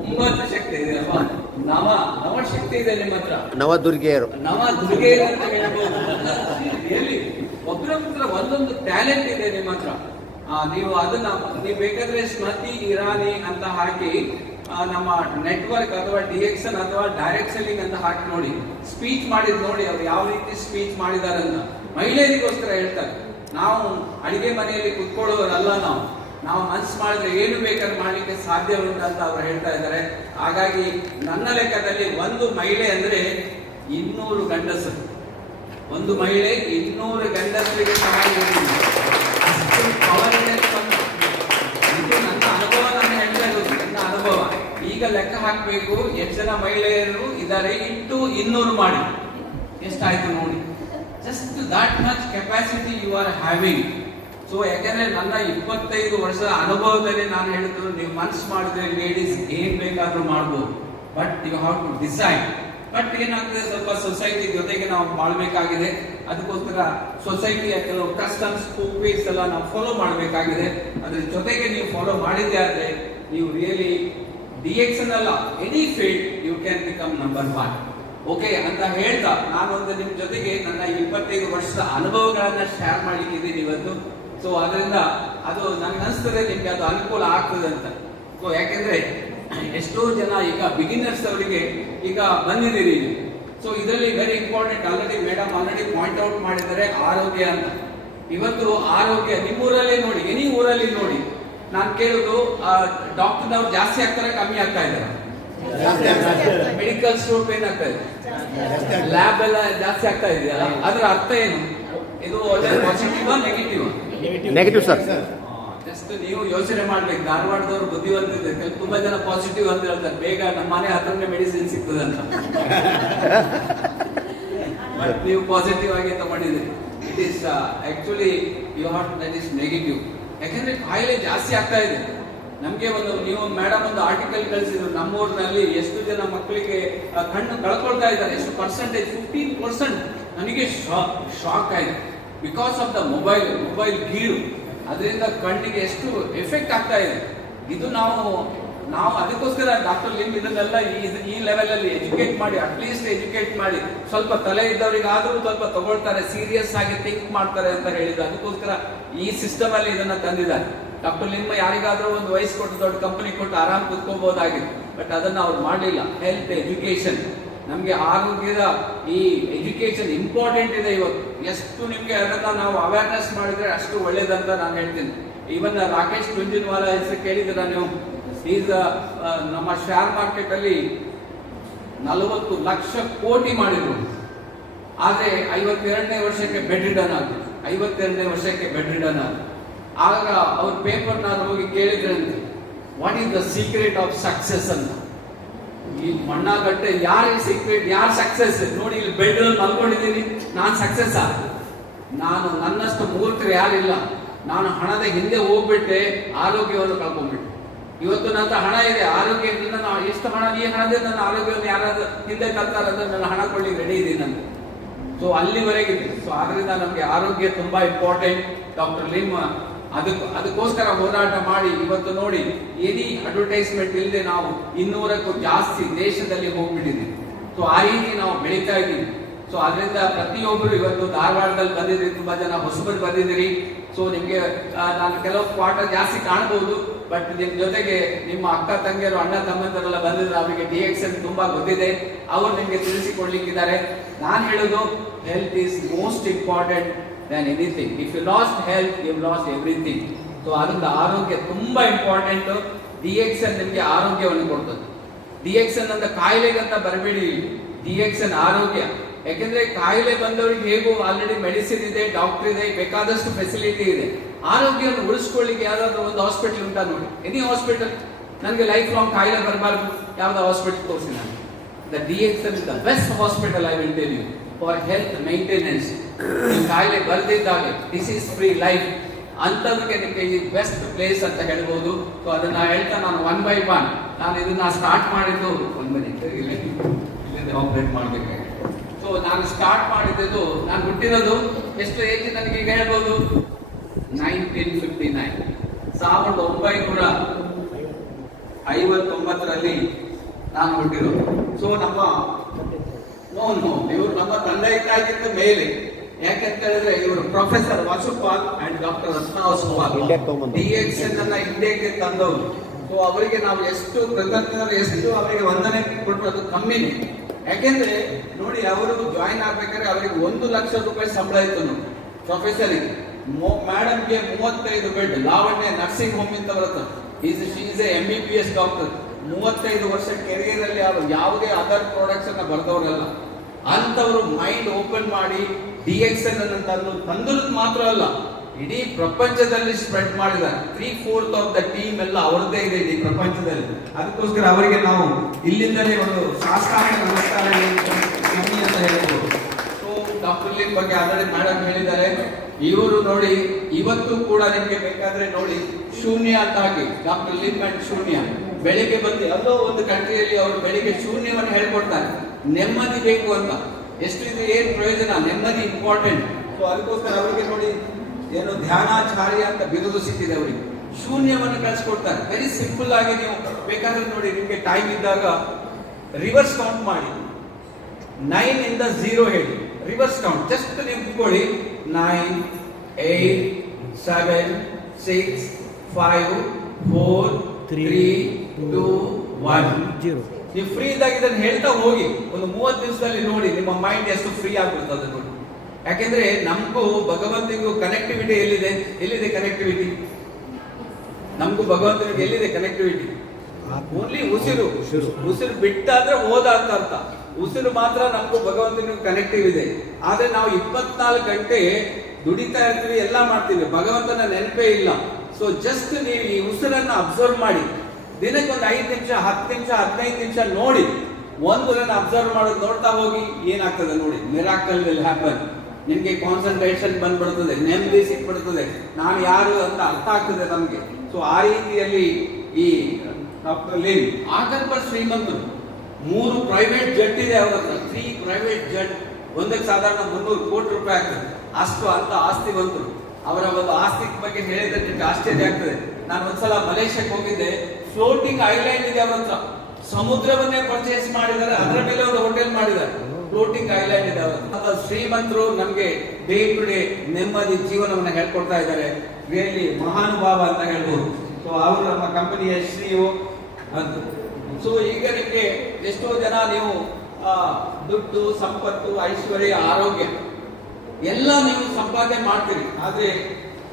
ಒಂಬತ್ತು ಶಕ್ತಿ ಇದೆ ಅಲ್ವಾ? ನವ ನವಶಕ್ತಿ ಇದೆ ನಿಮ್ಮ ಹತ್ರ. ನವದುರ್ಗೆಯರು. ನವ ದುರ್ಗೆಯರು ಅಂತ ಹೇಳ್ಬೋದು. ಒಬ್ಬರ ಒಬ್ಬರೊಬ್ಬರ ಒಂದೊಂದು ಟ್ಯಾಲೆಂಟ್ ಇದೆ ನಿಮ್ಮ ಹತ್ರ. ಆ, ನೀವು ಅದನ್ನ ನೀವು ಬೇಕಾದ್ರೆ ಸ್ಮೃತಿ ಇರಾನಿ ಅಂತ ಹಾಕಿ ನಮ್ಮ ನೆಟ್ವರ್ಕ್ ಅಥವಾ ಡಿಎಕ್ಸನ್ ಅಥವಾ ಡೈರೆಕ್ಟ್ ಸೆಲ್ಲಿಂಗ್ ಅಂತ ಹಾಕಿ ನೋಡಿ. ಸ್ಪೀಚ್ ಮಾಡಿದ್ ನೋಡಿ ಅವ್ರು ಯಾವ ರೀತಿ ಸ್ಪೀಚ್ ಮಾಡಿದಾರಂತ ಮಹಿಳೆಯರಿಗೋಸ್ಕರ ಹೇಳ್ತಾರೆ. ನಾವು ಅಡಿಗೆ ಮನೆಯಲ್ಲಿ ಕುತ್ಕೊಳ್ಳೋರಲ್ಲ ನಾವು. ನಾವು ಮನಸ್ಸು ಮಾಡಿದ್ರೆ ಏನು ಬೇಕಾದ್ರೂ ಮಾಡಲಿಕ್ಕೆ ಸಾಧ್ಯ ಉಂಟು ಅಂತ ಅವರು ಹೇಳ್ತಾ ಇದ್ದಾರೆ. ಹಾಗಾಗಿ ನನ್ನ ಲೆಕ್ಕದಲ್ಲಿ ಒಂದು ಮಹಿಳೆ ಅಂದ್ರೆ ಇನ್ನೂರು ಗಂಡಸರು. ಒಂದು ಮಹಿಳೆ ಇನ್ನೂರು ಗಂಡಸರಿಗೆ ಅನುಭವ ಹೇಳ್ತಾ ಅನುಭವ. ಈಗ ಲೆಕ್ಕ ಹಾಕಬೇಕು, ಎಷ್ಟು ಜನ ಮಹಿಳೆಯರು ಇದ್ದಾರೆ ಇಟ್ಟು ಇನ್ನೂರು ಮಾಡಿ. ಎಷ್ಟಾಯ್ತು ನೋಡಿ. Just that much capacity you are having so ಯಾಕಂದ್ರೆ ನನ್ನ ಇಪ್ಪತ್ತೈದು ವರ್ಷದ ಅನುಭವದಲ್ಲಿ ನಾನು ಹೇಳಿದ್ರು ನೀವು ಮನ್ಸು ಮಾಡಿದ್ರೆ ಲೇಡೀಸ್ ಏನ್ ಬೇಕಾದ್ರೂ ಮಾಡ್ಬೋದು. But you have to decide but ಏನಾಗ್ತದೆ, ಸ್ವಲ್ಪ ಸೊಸೈಟಿ ಜೊತೆಗೆ ನಾವು ಬಾಳ್ಬೇಕಾಗಿದೆ. ಅದಕ್ಕೋಸ್ಕರ ಸೊಸೈಟಿಯ ಕೆಲವು ಕಸ್ಟಮ್ಸ್ ಕೂಪೀಸ್ ಎಲ್ಲ ನಾವು ಫಾಲೋ ಮಾಡಬೇಕಾಗಿದೆ. ಅದ್ರ ಜೊತೆಗೆ ನೀವು ಫಾಲೋ ಮಾಡಿದ್ದೆ ಆದ್ರೆ, ನೀವು ರಿಯಲಿ ಡಿ ಎಕ್ಸ್ ಅಲ್ಲ any field you can become number one okay ಅಂತ ಹೇಳ್ತಾ ನಾನೊಂದು ನಿಮ್ಮ ಜೊತೆಗೆ ನನ್ನ ಇಪ್ಪತ್ತೈದು ವರ್ಷದ ಅನುಭವಗಳನ್ನ ಶೇರ್ ಮಾಡಲಿಕ್ಕಿದ್ದೀನಿ ಇವತ್ತು. ಸೊ ಅದರಿಂದ ಅದು ನನಗೆ ಅನಿಸ್ತದೆ ನಿಮ್ಗೆ ಅದು ಅನುಕೂಲ ಆಗ್ತದೆ ಅಂತ. ಸೊ ಯಾಕೆಂದ್ರೆ ಎಷ್ಟೋ ಜನ ಈಗ ಬಿಗಿನರ್ಸ್ ಅವರಿಗೆ ಈಗ ಬಂದಿದ್ದೀರಿ ಸೊ ಇದರಲ್ಲಿ very important already madam already point out ಮಾಡಿದ್ದಾರೆ ಆರೋಗ್ಯ ಅಂತ. ಇವತ್ತು ಆರೋಗ್ಯ ನಿಮ್ಮೂರಲ್ಲೇ ನೋಡಿ ಎನಿ ಊರಲ್ಲಿ ನೋಡಿ. ನಾನು ಕೇಳುದು ಡಾಕ್ಟರ್ನವ್ರು ಜಾಸ್ತಿ ಆಗ್ತಾರೆ ಕಮ್ಮಿ ಆಗ್ತಾ ಇದ್ದಾರೆ. ಮೆಡಿಕಲ್ ಸ್ಟೋರ್ ಪೇನ್ ಆಗ್ತಾ ಇದೆ? ಲ್ಯಾಬ್ ಎಲ್ಲ ಜಾಸ್ತಿ ಆಗ್ತಾ ಇದೆಯಲ್ಲ? ಅದರ ಅರ್ಥ ಏನು? ಇದು ಒಳ್ಳೆ positive negative negative sir just ನೀವು ಯೋಚನೆ ಮಾಡ್ಬೇಕು. ಧಾರವಾಡದವ್ರು ಬುದ್ಧಿವಂತಿದ್ದಾರೆ. ತುಂಬಾ ಜನ ಪಾಸಿಟಿವ್ ಅಂತ ಹೇಳ್ತಾರೆ. ಬೇಗ ನಮ್ಮ ಮನೆ ಹತ್ರನೇ ಮೆಡಿಸಿನ್ ಸಿಗ್ತದೆ ಅಂತ. ಬಟ್ ನೀವು ಪಾಸಿಟಿವ್ ಆಗಿ ತಗೊಂಡಿದ್ದೀರಿ. It is actually you thought that is negative ಯಾಕಂದ್ರೆ ಕಾಯಿಲೆ ಜಾಸ್ತಿ ಆಗ್ತಾ ಇದೆ. ನಮ್ಗೆ ಒಂದು ನೀವು ಮೇಡಮ್ ಒಂದು ಆರ್ಟಿಕಲ್ ಕಳಿಸಿದ್ರು. ನಮ್ಮೂರಿನಲ್ಲಿ ಎಷ್ಟು ಜನ ಮಕ್ಕಳಿಗೆ ಕಣ್ಣು ಕಳ್ಕೊಳ್ತಾ ಇದ್ದಾರೆ. ಎಷ್ಟು ಪರ್ಸೆಂಟೇಜ್ ಫಿಫ್ಟೀನ್ ಪರ್ಸೆಂಟ್ ನನಗೆ ಶಾಕ್ ಆಯ್ತು. Because of the mobile mobile ಗೀರು ಅದರಿಂದ ಕಣ್ಣಿಗೆ ಎಷ್ಟು ಎಫೆಕ್ಟ್ ಆಗ್ತಾ ಇದೆ. ಇದು ನಾವು ನಾವು ಅದಕ್ಕೋಸ್ಕರ ಡಾಕ್ಟರ್ ಲಿಮ್ ಇದನ್ನೆಲ್ಲ ಈ ಲೆವೆಲ್ ಅಲ್ಲಿ ಎಜುಕೇಟ್ ಮಾಡಿ ಅಟ್ಲೀಸ್ಟ್ ಎಜುಕೇಟ್ ಮಾಡಿ, ಸ್ವಲ್ಪ ತಲೆ ಇದ್ದವರಿಗೆ ಆದ್ರೂ ಸ್ವಲ್ಪ ತಗೊಳ್ತಾರೆ ಸೀರಿಯಸ್ ಆಗಿ ಥಿಂಕ್ ಮಾಡ್ತಾರೆ ಅಂತ ಹೇಳಿದ್ರು ಅದಕ್ಕೋಸ್ಕರ ಈ ಸಿಸ್ಟಮ್ ಅಲ್ಲಿ ಇದನ್ನ ತಂದಿದ್ದಾರೆ. ಡಾಕ್ಟರ್ ಲಿಮ್ ಯಾರಿಗಾದ್ರೂ ಒಂದು ವಯಸ್ಸು ಕೊಟ್ಟು ದೊಡ್ಡ ಕಂಪನಿ ಕೊಟ್ಟು ಆರಾಮ್ ಕುತ್ಕೋಬಹುದಾಗಿತ್ತು ಬಟ್ ಅದನ್ನ ಅವ್ರು ಮಾಡಲಿಲ್ಲ. ಹೆಲ್ತ್ ಎಜುಕೇಶನ್ ನಮ್ಗೆ ಆರೋಗ್ಯದ ಈ ಎಜುಕೇಶನ್ ಇಂಪಾರ್ಟೆಂಟ್ ಇದೆ ಇವತ್ತು. ಎಷ್ಟು ನಿಮಗೆ ಅದನ್ನ ನಾವು ಅವೇರ್ನೆಸ್ ಮಾಡಿದ್ರೆ ಅಷ್ಟು ಒಳ್ಳೇದಂತ ನಾನು ಹೇಳ್ತೀನಿ. ಈವನ್ ರಾಕೇಶ್ ಜುಂಜಿನ್ವಾಲ ಹೆಸರು ಕೇಳಿದ್ರ ನೀವು? ಈಸ್ ನಮ್ಮ ಶೇರ್ ಮಾರ್ಕೆಟ್ ಅಲ್ಲಿ ನಲವತ್ತು ಲಕ್ಷ ಕೋಟಿ ಮಾಡಿದ್ರು. ಆದ್ರೆ ಐವತ್ತೆರಡನೇ ವರ್ಷಕ್ಕೆ ಬೆಡ್ ರಿಡನ್ ಆದ್ರು. ಐವತ್ತೆರಡನೇ ವರ್ಷಕ್ಕೆ ಬೆಡ್ ರಿಡನ್ ಆದ್ರು. ಆಗ ಅವ್ರ ಪೇಪರ್ ನಾನು ಹೋಗಿ ಕೇಳಿದ್ರಂತೆ. What is the secret of success ಅಂತ? ಈ ಮಣ್ಣಾಗಟ್ಟೆ ಯಾರಿಗೆ ಸೀಕ್ರೆಟ್ ಯಾರು ಸಕ್ಸಸ್ ನೋಡಿ, ಇಲ್ಲಿ ಬೆಡ್ ಮಲ್ಕೊಂಡಿದ್ದೀನಿ. ನಾನು ಸಕ್ಸೆಸ್ ಆ? ನಾನು ನನ್ನಷ್ಟು ಮೂರ್ತರು ಯಾರಿಲ್ಲ. ನಾನು ಹಣದ ಹಿಂದೆ ಹೋಗ್ಬಿಟ್ಟೆ, ಆರೋಗ್ಯವನ್ನು ಕಳ್ಕೊಂಡ್ಬಿಟ್ಟೆ. ಇವತ್ತು ನನ್ನ ಹಣ ಇದೆ, ಆರೋಗ್ಯದಿಂದ ನಾನು ಎಷ್ಟು ಹಣ, ಈ ಹಣದಿಂದ ನನ್ನ ಆರೋಗ್ಯವನ್ನು ಯಾರಾದ್ರೂ ಹಿಂದೆ ತರ್ತಾರೆ ಅಂದ್ರೆ ನನ್ನ ಹಣ ಕೊಳ್ಳಿ ರೆಡಿ ಇದೆ ನಾನು. ಸೊ ಅಲ್ಲಿವರೆಗಿದೆ ಸೊ ಆದ್ರಿಂದ ನಮಗೆ ಆರೋಗ್ಯ ತುಂಬಾ ಇಂಪಾರ್ಟೆಂಟ್ ಡಾಕ್ಟರ್ ಲಿಮ್ ಅದಕ್ಕೆ ಅದಕ್ಕೋಸ್ಕರ ಹೋರಾಟ ಮಾಡಿ, ಇವತ್ತು ನೋಡಿ ಎನಿ ಅಡ್ವರ್ಟೈಸ್ಮೆಂಟ್ ಇಲ್ಲದೆ ನಾವು ಇನ್ನೂರಕ್ಕೂ ಜಾಸ್ತಿ ದೇಶದಲ್ಲಿ ಹೋಗ್ಬಿಟ್ಟಿದ್ದೀವಿ. ಸೊ ಆ ರೀತಿ ನಾವು ಬೆಳೀತಾ ಇದ್ದೀವಿ. ಸೊ ಅದರಿಂದ ಪ್ರತಿಯೊಬ್ಬರು ಇವತ್ತು ಧಾರವಾಡದಲ್ಲಿ ಬಂದಿದ್ದೀರಿ, ತುಂಬಾ ಜನ ಹೊಸಬರು ಬಂದಿದ್ದೀರಿ. ಸೊ ನಿಮ್ಗೆ ನಾನು ಕೆಲವು ಕ್ವಾರ್ಟರ್ ಜಾಸ್ತಿ ಕಾಣಬಹುದು ಬಟ್ ನಿಮ್ ಜೊತೆಗೆ ನಿಮ್ಮ ಅಕ್ಕ ತಂಗಿಯರು, ಅಣ್ಣ ತಮ್ಮಂದರೆಲ್ಲ ಬಂದಿದ್ರೆ ಅವರಿಗೆ ಡಿ ಎಕ್ಸ್ ಎನ್ ತುಂಬಾ ಗೊತ್ತಿದೆ. ಅವರು ನಿಮ್ಗೆ ತಿಳಿಸಿಕೊಡ್ಲಿಕ್ಕಿದ್ದಾರೆ. ನಾನು ಹೇಳೋದು health is most important than anything if you lost health you lost everything so ಅದರಿಂದ ಆರೋಗ್ಯ ತುಂಬಾ ಇಂಪಾರ್ಟೆಂಟ್ ಡಿ ಎನ್ ನಿಮಗೆ ಆರೋಗ್ಯವನ್ನು ಕೊಡ್ತದೆ. ಡಿ ಎನ್ ಅಂತ ಕಾಯಿಲೆಗಂತ ಬರಬೇಡಿ. ಡಿ ಎನ್ ಆರೋಗ್ಯ. ಯಾಕೆಂದ್ರೆ ಕಾಯಿಲೆ ಬಂದವರಿಗೆ ಹೇಗೂ ಆಲ್ರೆಡಿ ಮೆಡಿಸಿನ್ ಇದೆ ಡಾಕ್ಟರ್ ಇದೆ, ಬೇಕಾದಷ್ಟು ಫೆಸಿಲಿಟಿ ಇದೆ. ಆರೋಗ್ಯವನ್ನು ಉಳಿಸ್ಕೊಳ್ಳಿಕ್ಕೆ ಯಾವ್ದಾದ್ರು ಒಂದು ಹಾಸ್ಪಿಟಲ್ ಉಂಟಾ ನೋಡಿ. ಎನಿ ಹಾಸ್ಪಿಟಲ್ ನನಗೆ ಲೈಫ್ ಲಾಂಗ್ ಕಾಯಿಲೆ ಬರಬಾರ್ದು. ಯಾವ್ದು ಹಾಸ್ಪಿಟಲ್ ತೋರಿಸಿ ನಾನು. The D X the best hospital I will tell you for health maintenance ಕಾಯಿಲೆ ಬರ್ದಿದ್ದಾಗೆ ಡಿಸೀಸ್ ಫ್ರೀ ಲೈಫ್ ಅಂತದಕ್ಕೆ ನಿಮಗೆ ಈ ಬೆಸ್ಟ್ ಪ್ಲೇಸ್ ಅಂತ ಹೇಳ್ಬೋದು. ಸೊ ಅದನ್ನ ಹೇಳ್ತಾ ನಾನು ಒನ್ ಬೈ ಒನ್ ನಾನು ಇದನ್ನ ಸ್ಟಾರ್ಟ್ ಮಾಡಿದ್ದು ಒಂದ್ ಮಿನಿಟ್ ಇಲ್ಲಿ ಆಪರೇಟ್ ಮಾಡ್ಬೇಕಾಗಿ ಸೊ ನಾನು ಸ್ಟಾರ್ಟ್ ಮಾಡಿದ್ದು ನಾನು ಹುಟ್ಟಿರೋದು ಎಷ್ಟು ಏಜ್ ನನಗೆ ಈಗ ಹೇಳ್ಬೋದು? ನೈನ್ಟೀನ್ ಫಿಫ್ಟಿ ನೈನ್ ಸಾವಿರದ ಒಂಬೈನೂರ ಐವತ್ತೊಂಬತ್ತರಲ್ಲಿ ನಾನು ಹುಟ್ಟಿರೋದು. ಸೊ ನಮ್ಮ ನೋ ನೋ ಇವರು ನಮ್ಮ ತಂದೆ ತಾಯಿಗಿಂತ ಮೇಲೆ. ಯಾಕಂತ ಹೇಳಿದ್ರೆ ಇವರು professor Vasupal and doctor Ratna Vasupal. ಇಂಡಿಯಾಕ್ಕೆ ತಗೊಂಬಂದ್ರು. ಡಿ ಎಕ್ಸ್ ಅನ್ನ ಇಂಡಿಯಾಕ್ಕೆ ತಂದವರು. ಸೊ ಅವರಿಗೆ ನಾವು ಎಷ್ಟು ಕೃತಜ್ಞರು ಎಷ್ಟು ಅವರಿಗೆ ವಂದನೆ ಕೊಟ್ಟರು ಅದು ಕಮ್ಮಿನೇ. ಯಾಕೆಂದ್ರೆ ನೋಡಿ ಅವರು ಜಾಯಿನ್ ಆಗ್ಬೇಕಾದ್ರೆ ಅವರಿಗೆ ಒಂದು ಲಕ್ಷ ರೂಪಾಯಿ ಸಂಬಳ ಇತ್ತು ನೋಡಿ. ಪ್ರೊಫೆಸರಿಗೆ ಮೇಡಮ್ಗೆ ಮೂವತ್ತೈದು ಬೆಡ್ ಲಾವಣ್ಯ ನರ್ಸಿಂಗ್ ಹೋಮ್ ಇಂತವರ ಹತ್ರ is a M B B S doctor ಮೂವತ್ತೈದು ವರ್ಷ ಕೆರಿಯರ್ ಅಲ್ಲಿ ಅವರು ಯಾವುದೇ ಅದರ್ ಪ್ರಾಡಕ್ಟ್ಸ್ ಅನ್ನ ಬರೆದವರಲ್ಲ ಅಂತವರು ಮೈಂಡ್ ಓಪನ್ ಮಾಡಿ ಡಿ ಎಕ್ಸ್ ಅನ್ನು ತಂದು ತಂದಿರೋದು ಮಾತ್ರ ಅಲ್ಲ, ಇಡೀ ಪ್ರಪಂಚದಲ್ಲಿ ಸ್ಪ್ರೆಡ್ ಮಾಡಿದ್ದಾರೆ. Three fourth of the team ಎಲ್ಲ ಅವರದೇ ಇದೆ ಇಡೀ ಪ್ರಪಂಚದಲ್ಲಿ. ಅದಕ್ಕೋಸ್ಕರ ಅವರಿಗೆ ನಾವು ಇಲ್ಲಿಂದಲೇ ಒಂದು ಶಾಸ್ತ್ರಾಂಗ ನಮಸ್ಕಾರ ಅಂತ ಹೇಳ್ಬೋದು. ಸೊ ಡಾಕ್ಟರ್ ಲಿನ್ ಬಗ್ಗೆ ಆಲ್ರೆಡಿ ಮೇಡಮ್ ಹೇಳಿದ್ದಾರೆ. ಇವರು ನೋಡಿ, ಇವತ್ತು ಕೂಡ ನಿಮಗೆ ಬೇಕಾದ್ರೆ ನೋಡಿ, ಶೂನ್ಯ ಅಂತ ಹಾಕಿ ಡಾಕ್ಟರ್ ಲಿನ್ ಅಂಡ್ ಶೂನ್ಯ. ಬೆಳಿಗ್ಗೆ ಬಂದು ಎಲ್ಲೋ ಒಂದು ಕಂಟ್ರಿಯಲ್ಲಿ ಅವರು ಬೆಳಿಗ್ಗೆ ಶೂನ್ಯವನ್ನು ಹೇಳ್ಕೊಡ್ತಾರೆ. ನೆಮ್ಮದಿ ಬೇಕು ಅಂತ. ಎಷ್ಟು ಇದು ಏನು ಪ್ರಯೋಜನ? ನೆಮ್ಮದಿ ಇಂಪಾರ್ಟೆಂಟ್ ಸೊ ಅದಕ್ಕೋಸ್ಕರ ಅವರಿಗೆ ನೋಡಿ, ಏನು ಧ್ಯಾನಾಚಾರ್ಯ ಅಂತ ಬಿರುದು ಸಿಕ್ಕಿದೆ ಅವರಿಗೆ. ಶೂನ್ಯವನ್ನು ಕಳಿಸ್ಕೊಡ್ತಾರೆ. ವೆರಿ ಸಿಂಪಲ್ ಆಗಿ ನೀವು ಬೇಕಾದ್ರೆ ನೋಡಿ, ನಿಮಗೆ ಟೈಮ್ ಇದ್ದಾಗ ರಿವರ್ಸ್ ಕೌಂಟ್ ಮಾಡಿ. ನೈನ್ ಇಂದ ಝೀರೋ ಹೇಳಿ. ರಿವರ್ಸ್ ಕೌಂಟ್ ಜಸ್ಟ್ ನೀವು ಕೂತ್ಕೊಳ್ಳಿ. Nine eight seven six five four three two one ನೀವು ಫ್ರೀ ಇದ್ದಾಗ ಇದನ್ನ ಹೇಳ್ತಾ ಹೋಗಿ. ಒಂದು ಮೂವತ್ತು ದಿವಸದಲ್ಲಿ ನೋಡಿ ನಿಮ್ಮ ಮೈಂಡ್ ಎಷ್ಟು ಫ್ರೀ ಆಗ್ಬಿಡ್ತದೆ ನೋಡಿ. ಯಾಕೆಂದ್ರೆ ನಮಗೂ ಭಗವಂತನಿಗೂ ಕನೆಕ್ಟಿವಿಟಿ ಎಲ್ಲಿದೆ? ಎಲ್ಲಿದೆ ಕನೆಕ್ಟಿವಿಟಿ ನಮಗೂ ಭಗವಂತನಿಗೆ ಎಲ್ಲಿದೆ ಕನೆಕ್ಟಿವಿಟಿ ಓನ್ಲಿ ಉಸಿರು. ಉಸಿರು. ಬಿಟ್ಟಾದ್ರೆ ಹೋದ ಅಂತ ಅರ್ಥ. ಉಸಿರು ಮಾತ್ರ ನಮಗೂ ಭಗವಂತನಿಗೂ ಕನೆಕ್ಟಿವ್ ಇದೆ. ಆದ್ರೆ ನಾವು ಇಪ್ಪತ್ನಾಲ್ಕು ಗಂಟೆ ದುಡಿತಾ ಇರ್ತೀವಿ ಎಲ್ಲ ಮಾಡ್ತೀವಿ. ಭಗವಂತನ ನೆನಪೇ ಇಲ್ಲ. ಸೊ ಜಸ್ಟ್ ನೀವು ಈ ಉಸಿರನ್ನ ಅಬ್ಸರ್ವ್ ಮಾಡಿ. ದಿನಕ್ಕೆ ಒಂದು ಐದು ನಿಮಿಷ, ಹತ್ತು ನಿಮಿಷ, ಹದಿನೈದು ನಿಮಿಷ ನೋಡಿ. ಒಂದು ದಿನ ಅಬ್ಸರ್ವ್ ಮಾಡೋದು ನೋಡ್ತಾ ಹೋಗಿ ಏನಾಗ್ತದೆ ನೋಡಿ. ಮಿರಾಕಲ್ ವಿಲ್ ಹ್ಯಾಪನ್ ನಿಮಗೆ ಕಾನ್ಸಂಟ್ರೇಷನ್ ಬಂದ್ಬಿಡ್ತದೆ, ನೆಮ್ಮದಿ ಸಿಕ್ಬಿಡ್ತದೆ. ನಾನು ಯಾರು ಅಂತ ಅರ್ಥ ಆಗ್ತದೆ ನಮಗೆ. ಸೊ ಆ ರೀತಿಯಲ್ಲಿ ಈ ಆಗಲ್ಪ ಶ್ರೀಮಂತರು? ಮೂರು ಪ್ರೈವೇಟ್ ಜೆಟ್ ಇದೆ ಅವರ ಹತ್ರ. ತ್ರೀ ಪ್ರೈವೇಟ್ ಜೆಟ್ ಒಂದಕ್ಕೆ ಸಾಧಾರಣ ಮುನ್ನೂರು ಕೋಟಿ ರೂಪಾಯಿ ಆಗ್ತದೆ. ಅಷ್ಟು ಅಂತ ಆಸ್ತಿ ಬಂತು ಅವರ ಒಂದು ಆಸ್ತಿ ಬಗ್ಗೆ ಹೇಳಿದ್ರೆ ನಿಮ್ಗೆ ಆಶ್ಚರ್ಯ ಆಗ್ತದೆ. ನಾನು ಒಂದ್ಸಲ ಮಲೇಷ್ಯಾಕ್ಕೆ ಹೋಗಿದ್ದೆ. ಫ್ಲೋಟಿಂಗ್ ಐಲ್ಯಾಂಡ್ ಇದೆ ಅವ್ರ ಹತ್ರ ಸಮುದ್ರವನ್ನೇ ಪರ್ಚೇಸ್ ಮಾಡಿದ್ದಾರೆ, ಅದರ ಮೇಲೆ ಒಂದು ಹೋಟೆಲ್ ಮಾಡಿದ್ದಾರೆ. ಫ್ಲೋಟಿಂಗ್ ಐಲ್ಯಾಂಡ್ ಇದೆ ಅವ್ರ ಶ್ರೀಮಂತರು ನಮಗೆ ಡೇ ಟು ಡೇ ನೆಮ್ಮದಿ ಜೀವನವನ್ನ ಹೇಳ್ಕೊಡ್ತಾ ಇದ್ದಾರೆ. ರಿಯಲಿ ಮಹಾನುಭಾವ ಅಂತ ಹೇಳ್ಬೋದು. ಸೊ ಅವರು ನಮ್ಮ ಕಂಪನಿಯ ಶ್ರೀಯು. ಅಂತ ಸೊ ಈಗ ನಿಮಗೆ ಎಷ್ಟೋ ಜನ ನೀವು ದುಡ್ಡು, ಸಂಪತ್ತು, ಐಶ್ವರ್ಯ, ಆರೋಗ್ಯ, ಎಲ್ಲ ನೀವು ಸಂಪಾದನೆ ಮಾಡ್ತೀರಿ. ಆದ್ರೆ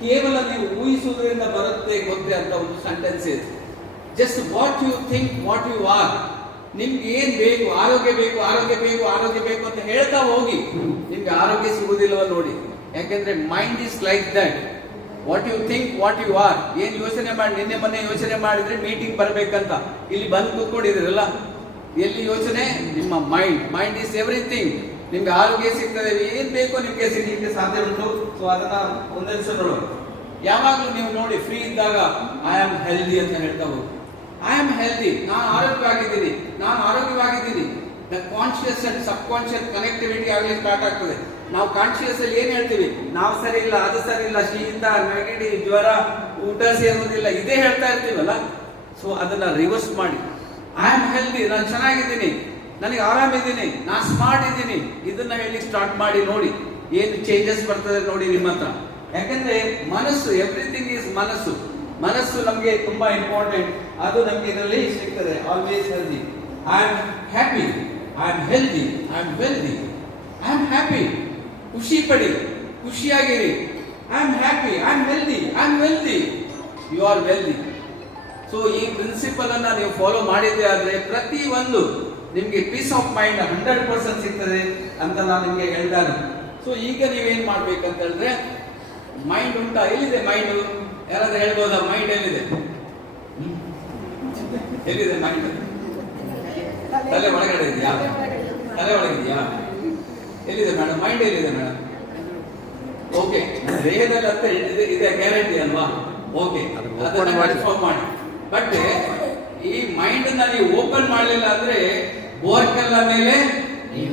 ಕೇವಲ ನೀವು ಊಹಿಸುವುದರಿಂದ ಬರುತ್ತೆ ಗೊತ್ತೇ ಅಂತ ಒಂದು ಸೆಂಟೆನ್ಸ್ ಇದೆ. Just what you think what you are ನಿಮ್ಗೆ ಏನ್ ಬೇಕು, ಆರೋಗ್ಯ ಬೇಕು ಆರೋಗ್ಯ ಬೇಕು ಆರೋಗ್ಯ ಬೇಕು ಅಂತ ಹೇಳ್ತಾ ಹೋಗಿ, ನಿಮ್ಗೆ ಆರೋಗ್ಯ ಸಿಗುವುದಿಲ್ಲವ ನೋಡಿ. ಯಾಕೆಂದ್ರೆ mind is like that what you think what you are ಏನ್ ಯೋಚನೆ ಮಾಡಿ, ನಿನ್ನೆ ಮೊನ್ನೆ ಯೋಚನೆ ಮಾಡಿದ್ರೆ ಮೀಟಿಂಗ್ ಬರ್ಬೇಕಂತ. ಇಲ್ಲಿ ಬಂದು ಕೂತ್ಕೊಂಡಿದ್ರಲ್ಲ ಎಲ್ಲಿ ಯೋಚನೆ? ನಿಮ್ಮ ಮೈಂಡ್ ಮೈಂಡ್ ಇಸ್ ಎವ್ರಿಥಿಂಗ್ ನಿಮ್ಗೆ ಆರೋಗ್ಯ ಸಿಗ್ತದೆ. ಏನ್ ಬೇಕೋ ನಿಮ್ಗೆ ಸಿಗ್ಲಿಕ್ಕೆ ಸಾಧ್ಯ ಉಂಟು? ಸೊ ಅದನ್ನ ಒಂದೊಂದ್ಸಲ ನೋಡೋಣ. ಯಾವಾಗಲೂ ನೀವು ನೋಡಿ ಫ್ರೀ ಇದ್ದಾಗ ಐ ಆಮ್ ಹೆಲ್ದಿ ಅಂತ ಹೇಳ್ತಾ ಹೋಗಿ. ಐ ಆಮ್ ಹೆಲ್ದಿ ನಾನು ಆರೋಗ್ಯವಾಗಿದ್ದೀನಿ. ನಾನು ಆರೋಗ್ಯವಾಗಿದ್ದೀನಿ. The conscious and subconscious connectivity ಆಗಲಿ ಸ್ಟಾರ್ಟ್ ಆಗ್ತದೆ. ನಾವು ಕಾನ್ಶಿಯಸ್ ಅಲ್ಲಿ ಏನ್ ಹೇಳ್ತೀವಿ? ನಾವು ಸರಿ ಇಲ್ಲ, ಅದು ಸರಿ ಇಲ್ಲ ಶೀತ ನೆಗಡಿ ಜ್ವರ, ಊಟ ಸೇರುವುದಿಲ್ಲ. ಇದೇ ಹೇಳ್ತಾ ಇರ್ತೀವಲ್ಲ? ಸೊ ಅದನ್ನ ರಿವರ್ಸ್ ಮಾಡಿ. ಐ ಆಮ್ ಹೆಲ್ದಿ ನಾನು ಚೆನ್ನಾಗಿದ್ದೀನಿ. ನನಗೆ ಆರಾಮಿದ್ದೀನಿ. ನಾನು ಸ್ಮಾರ್ಟ್ ಇದ್ದೀನಿ. ಇದನ್ನ ಹೇಳಿ ಸ್ಟಾರ್ಟ್ ಮಾಡಿ ನೋಡಿ. ಏನು ಚೇಂಜಸ್ ಬರ್ತದೆ ನೋಡಿ ನಿಮ್ಮ ಹತ್ರ. ಯಾಕಂದ್ರೆ ಮನಸ್ಸು ಎವ್ರಿಥಿಂಗ್ ಈಸ್ ಮನಸ್ಸು. ಮನಸ್ಸು ನಮಗೆ ತುಂಬಾ ಇಂಪಾರ್ಟೆಂಟ್ ಅದು ನಮಗೆ ಇದರಲ್ಲಿ ಸಿಗ್ತದೆ always healthy I am happy I am healthy I am wealthy I am happy ಖುಷಿ ಪಡಿ. ಖುಷಿಯಾಗಿರಿ. I am happy I am healthy I am wealthy you are wealthy so ಈ ಪ್ರಿನ್ಸಿಪಲ್ ಅನ್ನ ನೀವು ಫಾಲೋ ಮಾಡಿದ್ದೆ ಆದ್ರೆ ಪ್ರತಿ ಒಂದು ನಿಮಗೆ peace of mind hundred percent ಸಿಗ್ತದೆ ಅಂತ ನಾನು ನಿಮಗೆ ಹೇಳ್ದಾನೆ. ಸೊ ಈಗ ನೀವೇನು ಮಾಡ್ಬೇಕಂತ ಹೇಳಿದ್ರೆ ಮೈಂಡ್ ಉಂಟಾ? ಎಲ್ಲಿದೆ ಮೈಂಡ್ ಯಾರಾದ್ರೂ ಹೇಳ್ಬೋದ ಮೈಂಡ್ ಎಲ್ಲಿದೆ? ಎಲ್ಲಿದೆ ಮೈಂಡ್ ತಲೆ ಒಳಗಡೆ ಇದೆಯಾ? ತಲೆ ಒಳಗಿದೆಯಾ ಎಲ್ಲಿದೆ ಮೇಡಮ್ ಮೈಂಡ್ ಎಲ್ಲಿದೆ ಮೇಡಮ್ ಓಕೆ ದೇಹದಲ್ಲಿ ಅಂತ ಇದೆ ಇದೆ ಗ್ಯಾರಂಟಿ ಅಲ್ವಾ? ಓಕೆ ಅದನ್ನ ಮಾಡಿ. ಬಟ್ ಈ ಮೈಂಡ್ ನೀವು ಓಪನ್ ಮಾಡಲಿಲ್ಲ ಅಂದ್ರೆ ಬೋರ್ಕಲ್ಲ ಮೇಲೆ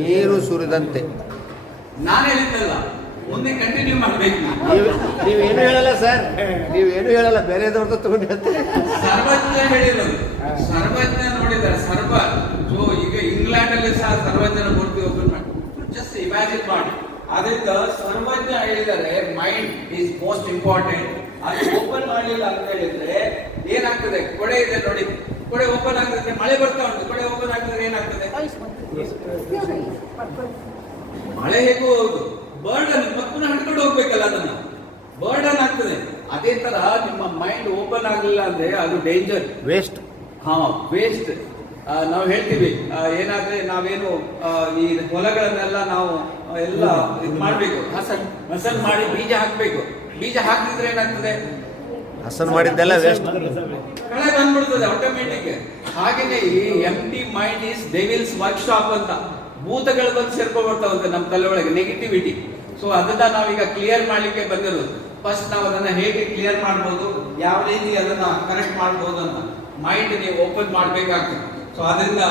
ನೀರು ಸುರಿದಂತೆ. ನಾನು ಹೇಳಿದ್ದಲ್ಲ. ಮುಂದೆ ಕಂಟಿನ್ಯೂ ಮಾಡಬೇಕು. ನೀವು ಏನು ಹೇಳಲ್ಲ ಸರ್. ನೀವು ಏನು ಹೇಳಲ್ಲ ಬೇರೆದವ್ರದ್ದು ತಗೊಂಡು ಸರ್ವಜ್ಞ ಹೇಳಿರೋದು. ಸರ್ವಜ್ಞ ನೋಡಿದ್ದಾರೆ. ಸರ್ವ ಸೊ ಈಗ ಇಂಗ್ಲೆಂಡ್ ಅಲ್ಲಿ ಸಹ ಸರ್ವಜ್ಞನ ಮೂರ್ತಿ ಓಪನ್ ಮಾಡಿ. ಜಸ್ಟ್ ಇಮ್ಯಾಜಿನ್ ಮಾಡಿ. ಅದರಿಂದ ಸರ್ವಜ್ಞ ಹೇಳಿದರೆ ಮೈಂಡ್ ಈಸ್ ಮೋಸ್ಟ್ ಇಂಪಾರ್ಟೆಂಟ್ ಅದು ಓಪನ್ ಮಾಡಲಿಲ್ಲ ಅಂತ ಹೇಳಿದ್ರೆ ಏನಾಗ್ತದೆ? ಕೊಡೆ ಇದೆ ನೋಡಿ. ಕೊಡೆ ಓಪನ್ ಆಗ್ತದೆ ಮಳೆ ಬರ್ತಾ ಉಂಟು. ಕೊಡೆ ಓಪನ್ ಆಗ್ತದೆ ಏನಾಗ್ತದೆ? ಮಳೆ ಹೇಗೂ ಹೌದು. ಬರ್ಡನ್ ಮತ್ತೆ ಪುನಃ ಹಿಡ್ಕೊಂಡು ಹೋಗ್ಬೇಕಲ್ಲ ಅದನ್ನ. ಬರ್ಡನ್ ಆಗ್ತದೆ. ಅದೇ ತರ ನಿಮ್ಮ ಮೈಂಡ್ ಓಪನ್ ಆಗಲಿಲ್ಲ ಅಂದ್ರೆ ಅದು ಡೇಂಜರ್ ವೇಸ್ಟ್ ಹಾ ವೇಸ್ಟ್ ನಾವು ಹೇಳ್ತೀವಿ ಏನಾದ್ರೆ ನಾವೇನು ಈ ಹೊಲಗಳನ್ನೆಲ್ಲ ನಾವು ಎಲ್ಲ ಇದು ಮಾಡ್ಬೇಕು. ಹಸನ್ ಹಸನ್ ಮಾಡಿ ಬೀಜ ಹಾಕ್ಬೇಕು. ಬೀಜ ಹಾಕಿದ್ರೆ ಏನಾಗ್ತದೆ? ಹಸನ್ ಮಾಡಿದ್ದೆಲ್ಲ ವೇಸ್ಟ್ ಕಳೆ ಬಂದ್ಬಿಡ್ತದೆ ಆಟೋಮೆಟಿಕ್ ಹಾಗೇನೆ ಈ empty mind is devil's workshop ಅಂತ. ಭೂತಗಳು ಬಂದು ಸೇರ್ಕೊಂಡ್ಬರ್ತಾವಂತೆ ನಮ್ಮ ತಲೆ ಒಳಗೆ ನೆಗೆಟಿವಿಟಿ ಸೊ ಅದನ್ನ ನಾವೀಗ ಕ್ಲಿಯರ್ ಮಾಡ್ಲಿಕ್ಕೆ ಬಂದಿರೋದು. ಫಸ್ಟ್ ನಾವು ಅದನ್ನ ಹೇಗೆ ಕ್ಲಿಯರ್ ಮಾಡ್ಬೋದು, ಯಾವ ರೀತಿ ಅದನ್ನ ಕರೆಕ್ಟ್ ಮಾಡ್ಬೋದು ಅಂತ ಮೈಂಡ್ ನೀವು ಓಪನ್ ಮಾಡ್ಬೇಕಾಗ್ತದೆ. ಸೊ ಅದರಿಂದ